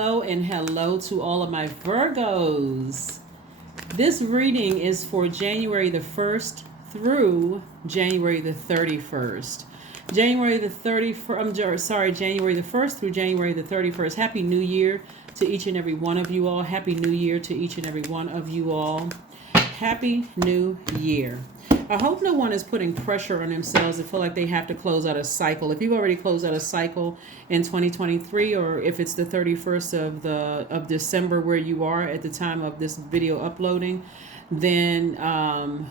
Hello and hello to all of my Virgos. This reading is for January the 1st through January the 31st. January the 1st through January the 31st. Happy New Year to each and every one of you all. Happy New Year to each and every one of you all. Happy New Year. I hope no one is putting pressure on themselves to feel like they have to close out a cycle. If you've already closed out a cycle in 2023, or if it's the 31st of December where you are at the time of this video uploading, then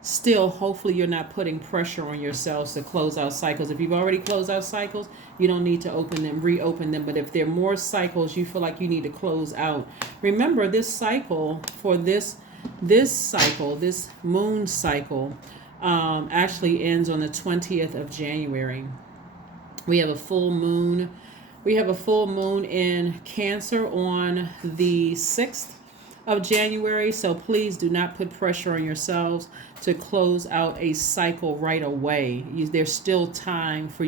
still hopefully you're not putting pressure on yourselves to close out cycles. If you've already closed out cycles, you don't need to reopen them. But if there are more cycles you feel like you need to close out, remember this cycle for this moon cycle actually ends on the 20th of January. We have a full moon. We have a full moon in Cancer on the 6th of January. So please do not put pressure on yourselves to close out a cycle right away. There's still time for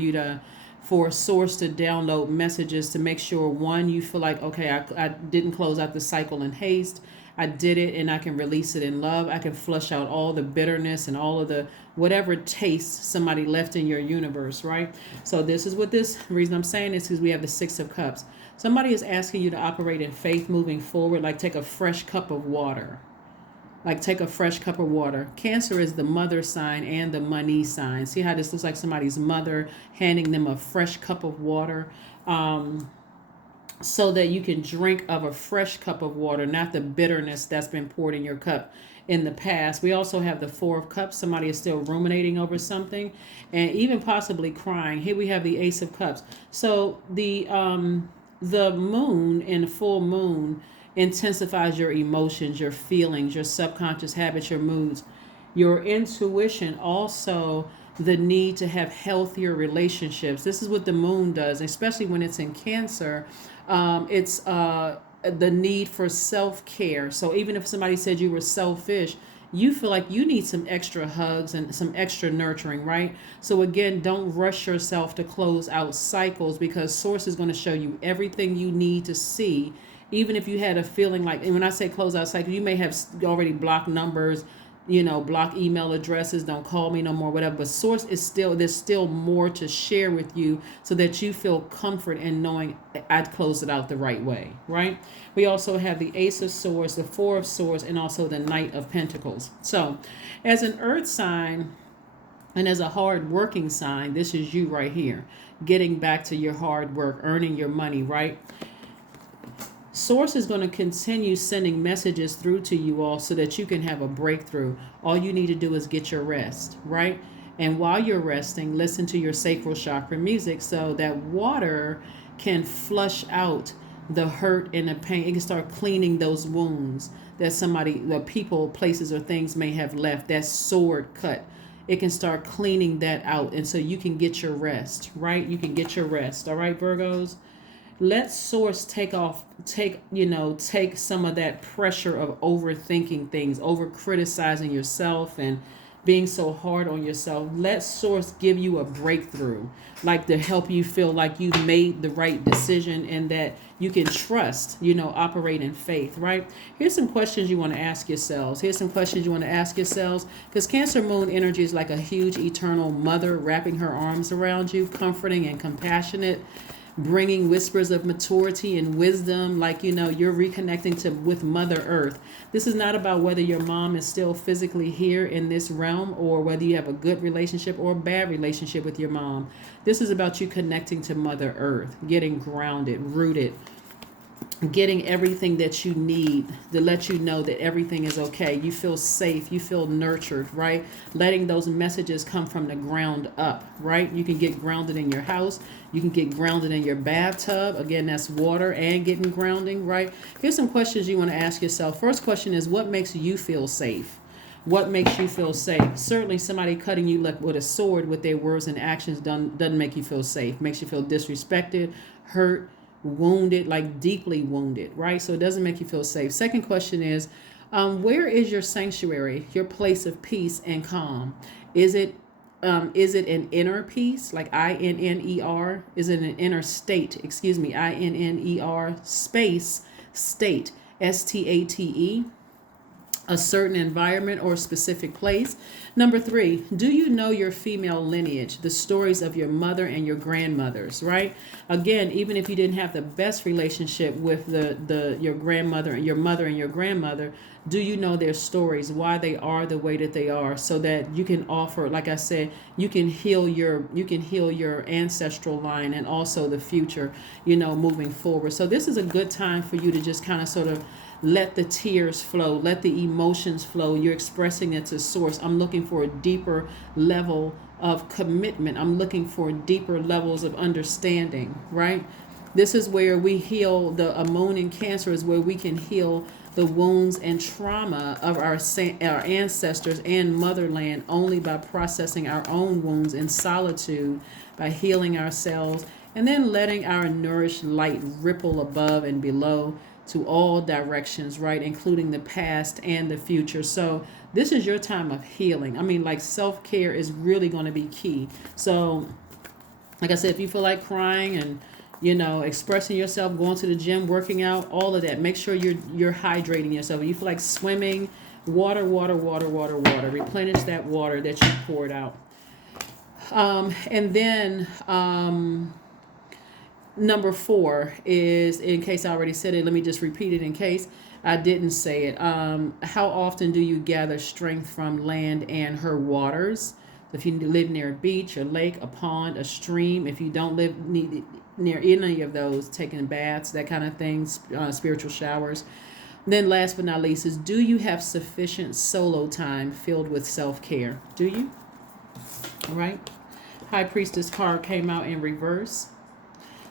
a source to download messages to make sure, one, you feel like, okay, I didn't close out the cycle in haste. I did it and I can release it in love. I can flush out all the bitterness and all of the whatever taste somebody left in your universe, right? So this is what the reason I'm saying this is we have the Six of Cups. Somebody is asking you to operate in faith moving forward, like take a fresh cup of water. Like take a fresh cup of water. Cancer is the mother sign and the money sign. See how this looks like somebody's mother handing them a fresh cup of water. So that you can drink of a fresh cup of water, not the bitterness that's been poured in your cup in the past. We also have the Four of Cups. Somebody is still ruminating over something and even possibly crying. Here we have the Ace of Cups. So the moon and full moon intensifies your emotions, your feelings, your subconscious habits, your moods, your intuition, also the need to have healthier relationships. This is what the moon does, especially when it's in Cancer. It's the need for self-care. So even if somebody said you were selfish, you feel like you need some extra hugs and some extra nurturing, right? So again, don't rush yourself to close out cycles, because Source is going to show you everything you need to see. Even if you had a feeling like, and when I say close out cycle, you may have already blocked numbers, block email addresses, don't call me no more, whatever. But Source is there's still more to share with you so that you feel comfort in knowing I'd close it out the right way, right? We also have the Ace of Swords, the Four of Swords, and also the Knight of Pentacles. So as an earth sign and as a hard working sign, this is you right here, getting back to your hard work, earning your money, right? Source is going to continue sending messages through to you all so that you can have a breakthrough. All you need to do is get your rest, right? And while you're resting, listen to your sacral chakra music so that water can flush out the hurt and the pain. It can start cleaning those wounds that the people, places, or things may have left. That sword cut. It can start cleaning that out. And so you can get your rest, right? You can get your rest. All right, Virgos? Let Source take some of that pressure of overthinking things, over criticizing yourself and being so hard on yourself. Let Source give you a breakthrough, like to help you feel like you've made the right decision and that you can trust, operate in faith, right? Here's some questions you want to ask yourselves. Because Cancer moon energy is like a huge eternal mother wrapping her arms around you, comforting and compassionate, bringing whispers of maturity and wisdom, like you're reconnecting with Mother Earth. This is not about whether your mom is still physically here in this realm or whether you have a good relationship or a bad relationship with your mom. This is about you connecting to Mother Earth, getting grounded, rooted, getting everything that you need to let you know that everything is okay. You feel safe, you feel nurtured, right? Letting those messages come from the ground up, right? You can get grounded in your house. You can get grounded in your bathtub. Again, that's water and getting grounding, right? Here's some questions you want to ask yourself. First question is, what makes you feel safe? What makes you feel safe? Certainly somebody cutting you like with a sword with their words and actions doesn't make you feel safe. Makes you feel disrespected, hurt, wounded, like deeply wounded, right? So it doesn't make you feel safe. Second question is, where is your sanctuary, your place of peace and calm? Is it Is it an inner peace, like INNER? Is it an inner state? Excuse me, INNER space state, STATE, a certain environment or specific place. Number 3, do you know your female lineage, the stories of your mother and your grandmothers, right? Again, even if you didn't have the best relationship with the your grandmother and your mother and your grandmother, do you know their stories, why they are the way that they are, so that you can offer, like I said, you can heal your ancestral line and also the future, moving forward. So this is a good time for you to just kind of sort of let the tears flow, let the emotions flow. You're expressing it to source. I'm looking for a deeper level of commitment. I'm looking for deeper levels of understanding, right? This is where we heal. The Amun in Cancer is where we can heal the wounds and trauma of our ancestors and motherland only by processing our own wounds in solitude, by healing ourselves, and then letting our nourished light ripple above and below to all directions, right? Including the past and the future. So this is your time of healing. I mean, like, self-care is really going to be key. So, like I said, if you feel like crying and, expressing yourself, going to the gym, working out, all of that, make sure you're hydrating yourself. If you feel like swimming, water. Replenish that water that you poured out. And then number 4 is, in case I already said it, let me just repeat it in case I didn't say it. How often do you gather strength from land and her waters? If you live near a beach, a lake, a pond, a stream, if you don't live near any of those, taking baths, that kind of thing, spiritual showers. Then last but not least is, do you have sufficient solo time filled with self-care? Do you? All right. High Priestess card came out in reverse.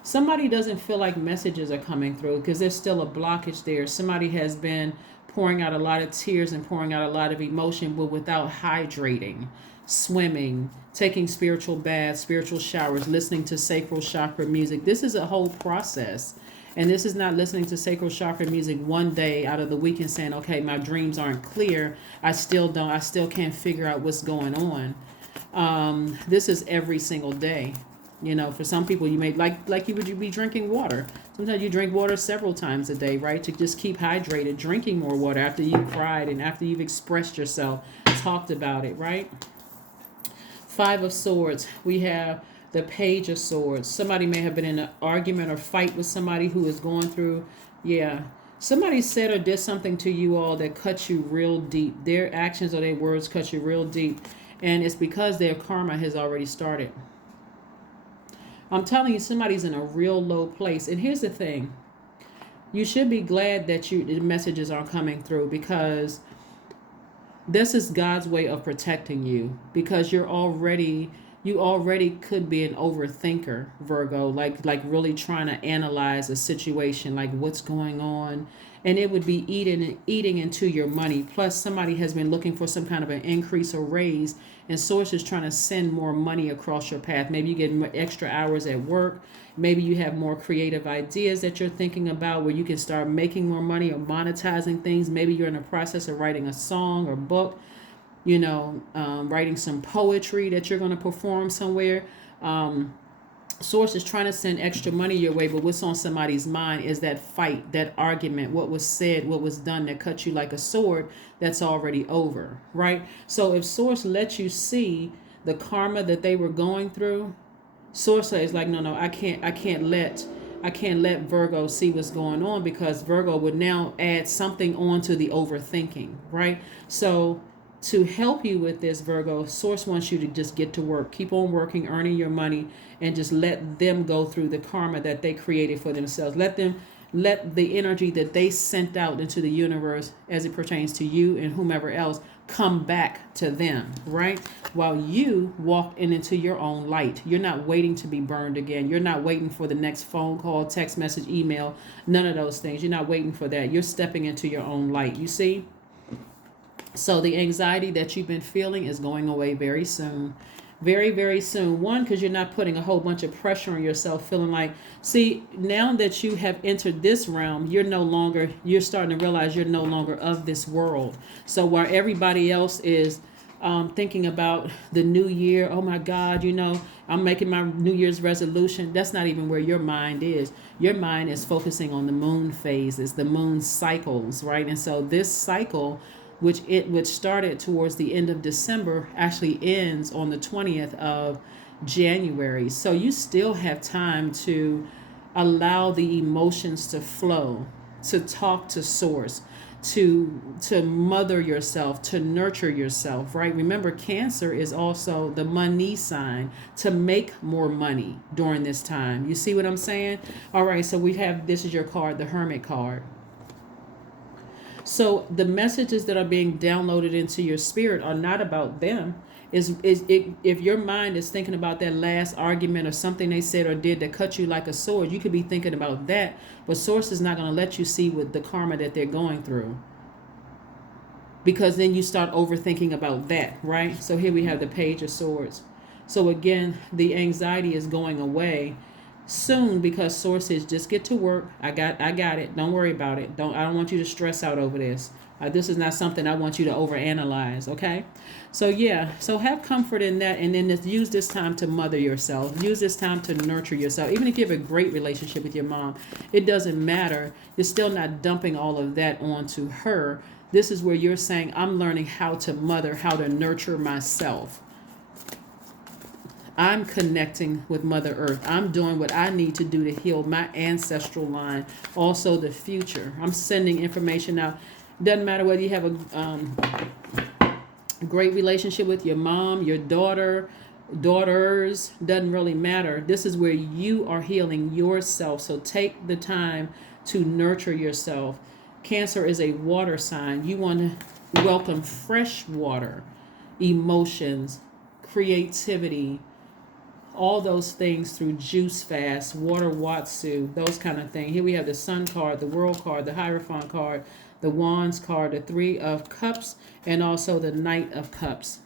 Somebody doesn't feel like messages are coming through because there's still a blockage there. Somebody has been pouring out a lot of tears and pouring out a lot of emotion, but without hydrating, swimming, taking spiritual baths, spiritual showers, listening to sacral chakra music. This is a whole process. And this is not listening to sacral chakra music one day out of the week and saying, okay, my dreams aren't clear. I still can't figure out what's going on. This is every single day. For some people, you may like you would be drinking water. Sometimes you drink water several times a day, right? To just keep hydrated, drinking more water after you cried and after you've expressed yourself, talked about it, right? 5 of Swords. We have the Page of Swords. Somebody may have been in an argument or fight with somebody who is going through, somebody said or did something to you all that cut you real deep. Their actions or their words cut you real deep. And it's because their karma has already started. I'm telling you, somebody's in a real low place. And here's the thing. You should be glad that the messages are coming through, because this is God's way of protecting you, because you already could be an overthinker, Virgo, like really trying to analyze a situation, like what's going on, and it would be eating into your money. Plus, somebody has been looking for some kind of an increase or raise, and Source is trying to send more money across your path. Maybe you get extra hours at work. Maybe you have more creative ideas that you're thinking about where you can start making more money or monetizing things. Maybe you're in the process of writing a song or book, writing some poetry that you're going to perform somewhere. Source is trying to send extra money your way, but what's on somebody's mind is that fight, that argument, what was said, what was done that cut you like a sword, that's already over, right? So if Source lets you see the karma that they were going through, Source is like, no, I can't let Virgo see what's going on, because Virgo would now add something on to the overthinking, right? So to help you with this, Virgo, Source wants you to just get to work. Keep on working, earning your money, and just let them go through the karma that they created for themselves. Let the energy that they sent out into the universe as it pertains to you and whomever else come back to them, right? While you walk into your own light. You're not waiting to be burned again. You're not waiting for the next phone call, text message, email, none of those things. You're not waiting for that. You're stepping into your own light. You see? So the anxiety that you've been feeling is going away very soon. Very, very soon. One, because you're not putting a whole bunch of pressure on yourself, feeling like, see, now that you have entered this realm, you're starting to realize you're no longer of this world. So while everybody else is thinking about the new year. Oh my God, I'm making my New Year's resolution. That's not even where your mind is. Your mind is focusing on the moon phases, the moon cycles, right? And so this cycle, which started towards the end of December, actually ends on the 20th of January. So you still have time to allow the emotions to flow, to talk to source, to mother yourself, to nurture yourself, right? Remember, Cancer is also the money sign, to make more money during this time. You see what I'm saying? All right, so this is your card, the Hermit card. So the messages that are being downloaded into your spirit are not about them. If your mind is thinking about that last argument or something they said or did that cut you like a sword, you could be thinking about that, but source is not going to let you see what the karma that they're going through, because then you start overthinking about that, right? So here we have the Page of Swords. So again, the anxiety is going away soon, because source says, just get to work. I got it. Don't worry about it. I don't want you to stress out over this. This is not something I want you to overanalyze, okay? So have comfort in that, and then just use this time to mother yourself. Use this time to nurture yourself. Even if you have a great relationship with your mom, it doesn't matter. You're still not dumping all of that onto her. This is where you're saying, I'm learning how to mother, how to nurture myself. I'm connecting with Mother Earth. I'm doing what I need to do to heal my ancestral line, also the future. I'm sending information out. Doesn't matter whether you have a great relationship with your mom, your daughters, doesn't really matter. This is where you are healing yourself. So take the time to nurture yourself. Cancer is a water sign. You want to welcome fresh water, emotions, creativity, all those things through juice fast, water watsu, those kind of things. Here we have the Sun card, the World card, the Hierophant card, the Wands card, the Three of Cups, and also the Knight of Cups.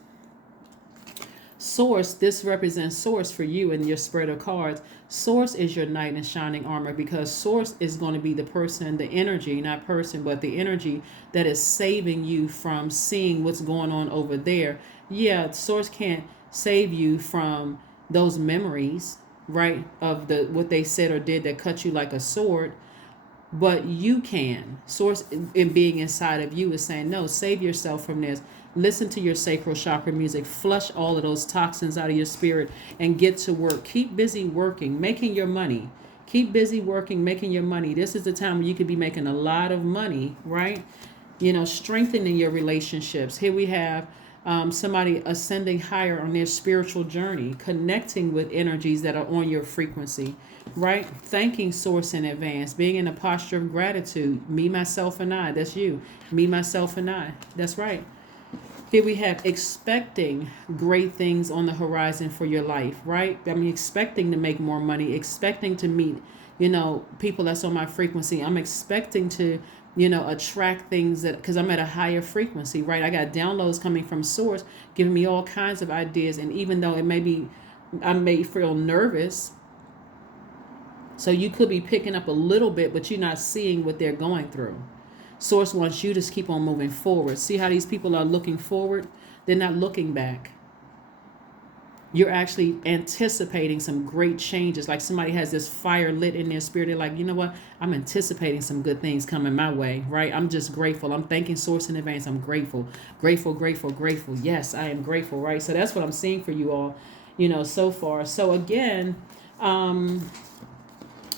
Source, this represents source for you in your spread of cards. Source is your knight in shining armor, because source is going to be the person, the energy, not person, but the energy that is saving you from seeing what's going on over there. Yeah, source can't save you from those memories, right, of what they said or did that cut you like a sword, but you can. Source in being inside of you is saying, no, save yourself from this. Listen to your sacral chakra music. Flush all of those toxins out of your spirit and get to work. Keep busy working, making your money. Keep busy working, making your money. This is the time where you could be making a lot of money, right? Strengthening your relationships. Here we have somebody ascending higher on their spiritual journey, connecting with energies that are on your frequency, right? Thanking source in advance, being in a posture of gratitude. Me, myself, and I. That's you. Me, myself, and I. That's right. Here we have expecting great things on the horizon for your life, right? Expecting to make more money, expecting to meet, people that's on my frequency. I'm expecting to, attract things because I'm at a higher frequency, right? I got downloads coming from source, giving me all kinds of ideas. And even though I may feel nervous, so you could be picking up a little bit, but you're not seeing what they're going through. Source wants you to keep on moving forward. See how these people are looking forward? They're not looking back. You're actually anticipating some great changes. Like somebody has this fire lit in their spirit. They're like, you know what? I'm anticipating some good things coming my way, right? I'm just grateful. I'm thanking source in advance. I'm grateful, grateful, grateful, grateful. Yes, I am grateful, right? So that's what I'm seeing for you all, so far. So again, I'm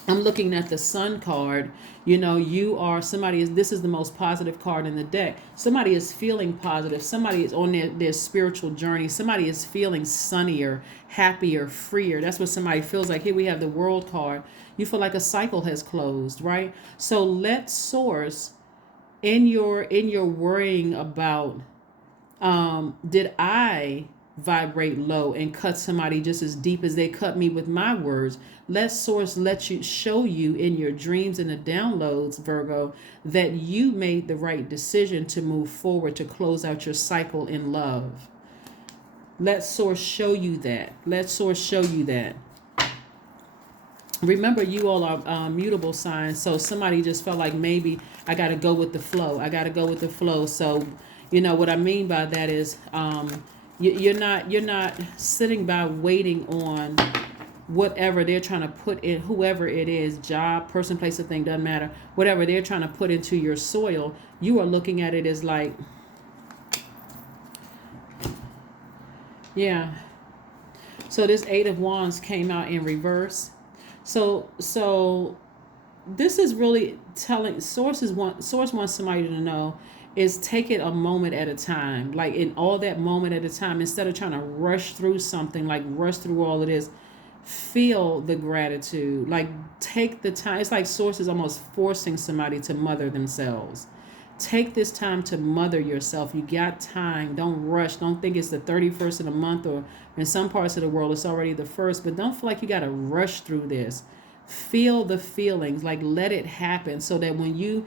looking at the Sun card. This is the most positive card in the deck. Somebody is feeling positive. Somebody is on their spiritual journey. Somebody is feeling sunnier, happier, freer. That's what somebody feels like. Here we have the World card. You feel like a cycle has closed, right? So let source in your worrying about, did I vibrate low and cut somebody just as deep as they cut me with my words? Let source show you in your dreams and the downloads, Virgo, that you made the right decision to move forward, to close out your cycle in love. Let source show you that. Let source show you that. Remember, you all are mutable signs, so somebody just felt like maybe I got to go with the flow. I got to go with the flow. So What I mean by that is, you're not sitting by waiting on whatever they're trying to put in, whoever it is, job, person, place, or thing, doesn't matter. Whatever they're trying to put into your soil, you are looking at it as like, yeah. So this Eight of Wands came out in reverse. So this is really telling, source wants somebody to know is take it a moment at a time. Like in all that moment at a time, instead of trying to rush through something, like rush through all of this, feel the gratitude. Like take the time. It's like source is almost forcing somebody to mother themselves. Take this time to mother yourself. You got time. Don't rush. Don't think it's the 31st of the month, or in some parts of the world it's already the first, but don't feel like you got to rush through this. Feel the feelings, like let it happen, so that when you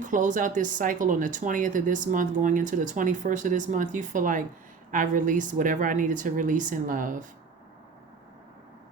close out this cycle on the 20th of this month going into the 21st of this month, you feel like I released whatever I needed to release in love.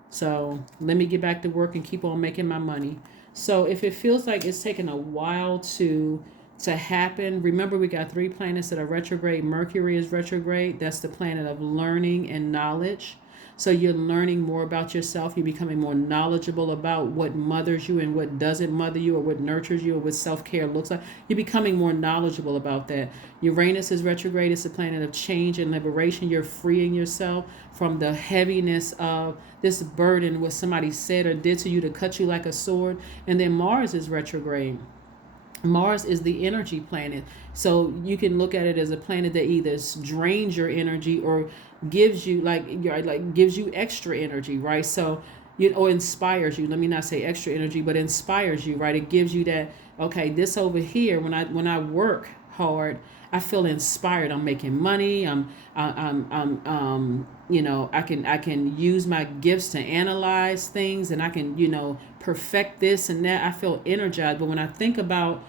So let me get back to work and keep on making my money. So if it feels like it's taking a while to happen, remember we got 3 planets that are retrograde. Mercury is retrograde. That's the planet of learning and knowledge. So you're learning more about yourself. You're becoming more knowledgeable about what mothers you and what doesn't mother you, or what nurtures you, or what self-care looks like. You're becoming more knowledgeable about that. Uranus is retrograde. It's the planet of change and liberation. You're freeing yourself from the heaviness of this burden, what somebody said or did to you to cut you like a sword. And then Mars is retrograde. Mars is the energy planet. So you can look at it as a planet that either drains your energy or gives you gives you extra energy, right? So or inspires you. Let me not say extra energy, but inspires you, right? It gives you that, okay, this over here, when I work hard, I feel inspired. I'm making money. I can use my gifts to analyze things, and I can, perfect this and that. I feel energized. But when I think about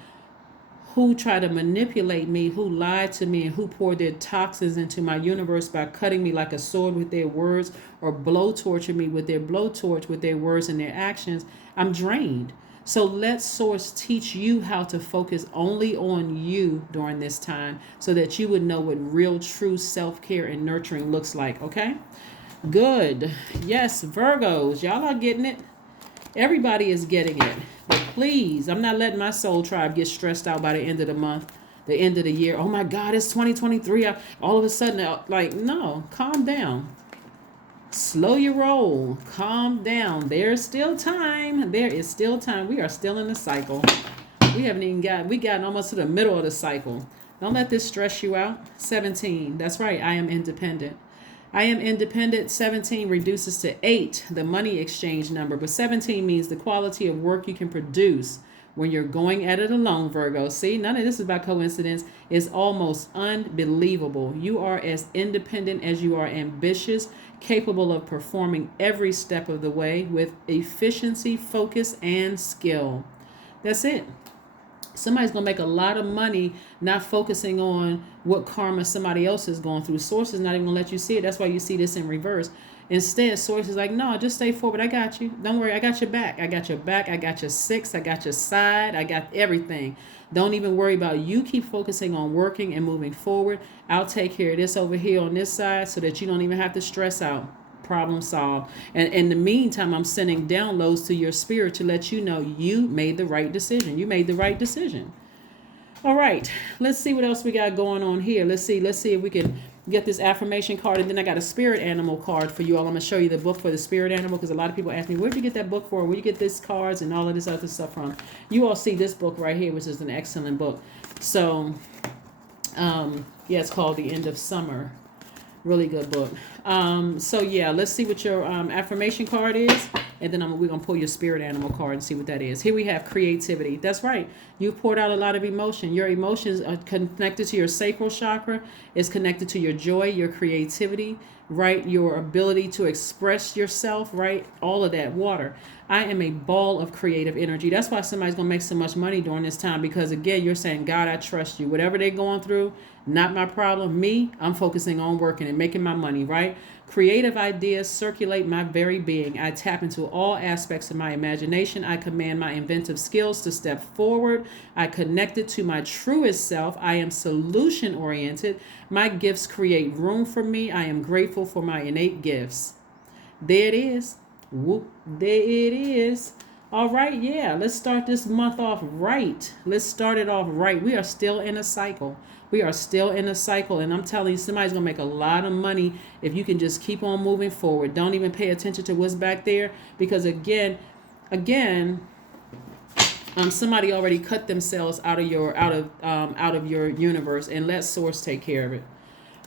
who tried to manipulate me, who lied to me, and who poured their toxins into my universe by cutting me like a sword with their words, or blowtorching me with their blowtorch, with their words and their actions, I'm drained. So let Source teach you how to focus only on you during this time, so that you would know what real, true self-care and nurturing looks like, okay? Good. Yes, Virgos, y'all are getting it. Everybody is getting it. But please, I'm not letting my soul tribe get stressed out by the end of the month, the end of the year. Oh my God, it's 2023. All of a sudden, no, calm down. Slow your roll. Calm down. There's still time. There is still time. We are still in the cycle. We gotten almost to the middle of the cycle. Don't let this stress you out. 17. That's right. I am independent. I am independent. 17 reduces to 8, the money exchange number. But 17 means the quality of work you can produce when you're going at it alone, Virgo. See, none of this is by coincidence. It's almost unbelievable. You are as independent as you are ambitious, capable of performing every step of the way with efficiency, focus, and skill. That's it. Somebody's going to make a lot of money not focusing on what karma somebody else is going through. Source is not even going to let you see it. That's why you see this in reverse. Instead, Source is like, no, just stay forward. I got you. Don't worry. I got your back. I got your back. I got your six. I got your side. I got everything. Don't even worry about it. You keep focusing on working and moving forward. I'll take care of this over here on this side, so that you don't even have to stress out. Problem solved. And in the meantime, I'm sending downloads to your spirit to let you know you made the right decision. You made the right decision. All right, let's see what else we got going on here. Let's see if we can get this affirmation card, and then I got a spirit animal card for you all. I'm gonna show you the book for the spirit animal, because a lot of people ask me, where'd you get that book for? Where you get these cards and all of this other stuff from? You all see this book right here, which is an excellent book. So it's called The End of Summer. Really good book. Let's see what your affirmation card is, and then we're going to pull your spirit animal card and see what that is. Here we have creativity. That's right. You've poured out a lot of emotion. Your emotions are connected to your sacral chakra. It's connected to your joy, your creativity, right? Your ability to express yourself, right? All of that. Water. I am a ball of creative energy. That's why somebody's going to make so much money during this time, because, again, you're saying, God, I trust you. Whatever they're going through, not my problem. Me, I'm focusing on working and making my money, right? Creative ideas circulate my very being. I tap into all aspects of my imagination. I command my inventive skills to step forward. I connect it to my truest self. I am solution oriented. My gifts create room for me. I am grateful for my innate gifts. There it is. Whoop, there it is. All right, yeah, let's start this month off right. Let's start it off right. We are still in a cycle. We are still in a cycle, and I'm telling you, somebody's going to make a lot of money if you can just keep on moving forward. Don't even pay attention to what's back there, because again, somebody already cut themselves out of your universe, and let source take care of it.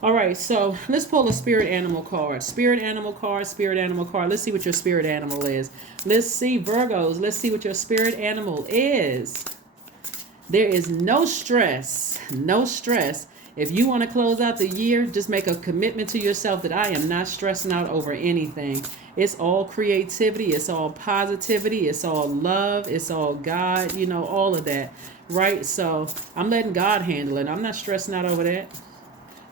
All right, so let's pull a spirit animal card. Spirit animal card, spirit animal card. Let's see what your spirit animal is. Let's see, Virgos. Let's see what your spirit animal is. There is no stress. No stress. If you want to close out the year, just make a commitment to yourself that I am not stressing out over anything. It's all creativity. It's all positivity. It's all love. It's all God, all of that, right? So I'm letting God handle it. I'm not stressing out over that.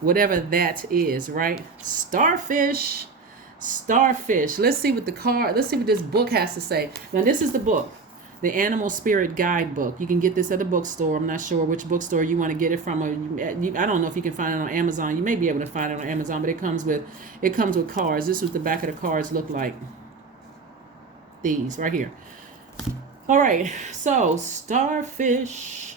Whatever that is, right? Starfish. Let's see what this book has to say. Now, this is the book, the Animal Spirit Guidebook. You can get this at a bookstore. I'm not sure which bookstore you want to get it from. I don't know if you can find it on Amazon. You may be able to find it on Amazon, but it comes with cards. This is what the back of the cards look like. These right here. All right. So starfish.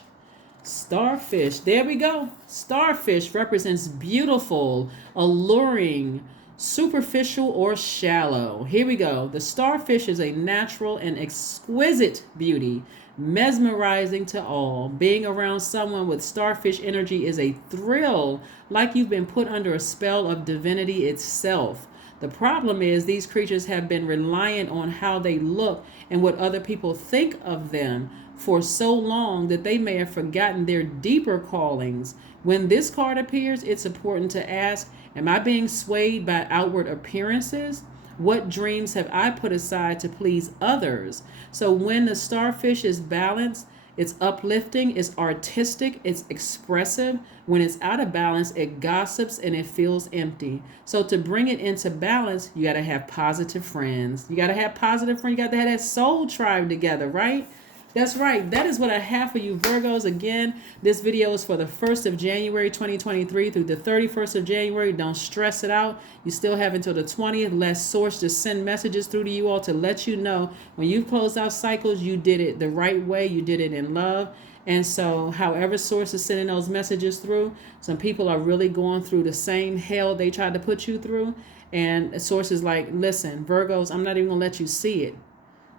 There we go. Starfish represents beautiful, alluring, superficial, or shallow. Here we go. The starfish is a natural and exquisite beauty, mesmerizing to all. Being around someone with starfish energy is a thrill, like you've been put under a spell of divinity itself. The problem is these creatures have been reliant on how they look and what other people think of them for so long that they may have forgotten their deeper callings. When this card appears, it's important to ask, am I being swayed by outward appearances? What dreams have I put aside to please others? So when the starfish is balanced, it's uplifting, it's artistic, it's expressive. When it's out of balance, it gossips and it feels empty. So to bring it into balance, you got to have positive friends. You got to have that soul tribe together, right? That's right. That is what I have for you, Virgos. Again, this video is for the 1st of January, 2023 through the 31st of January. Don't stress it out. You still have until the 20th. Let source just send messages through to you all to let you know when you've closed out cycles, you did it the right way. You did it in love. And so however source is sending those messages through, some people are really going through the same hell they tried to put you through. And source is like, listen, Virgos, I'm not even going to let you see it.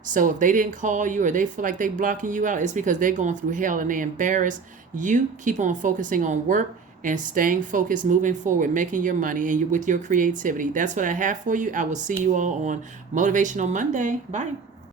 So if they didn't call you or they feel like they blocking you out, it's because they're going through hell and they're embarrassed. You keep on focusing on work and staying focused, moving forward, making your money and with your creativity. That's what I have for you. I will see you all on Motivational Monday. Bye.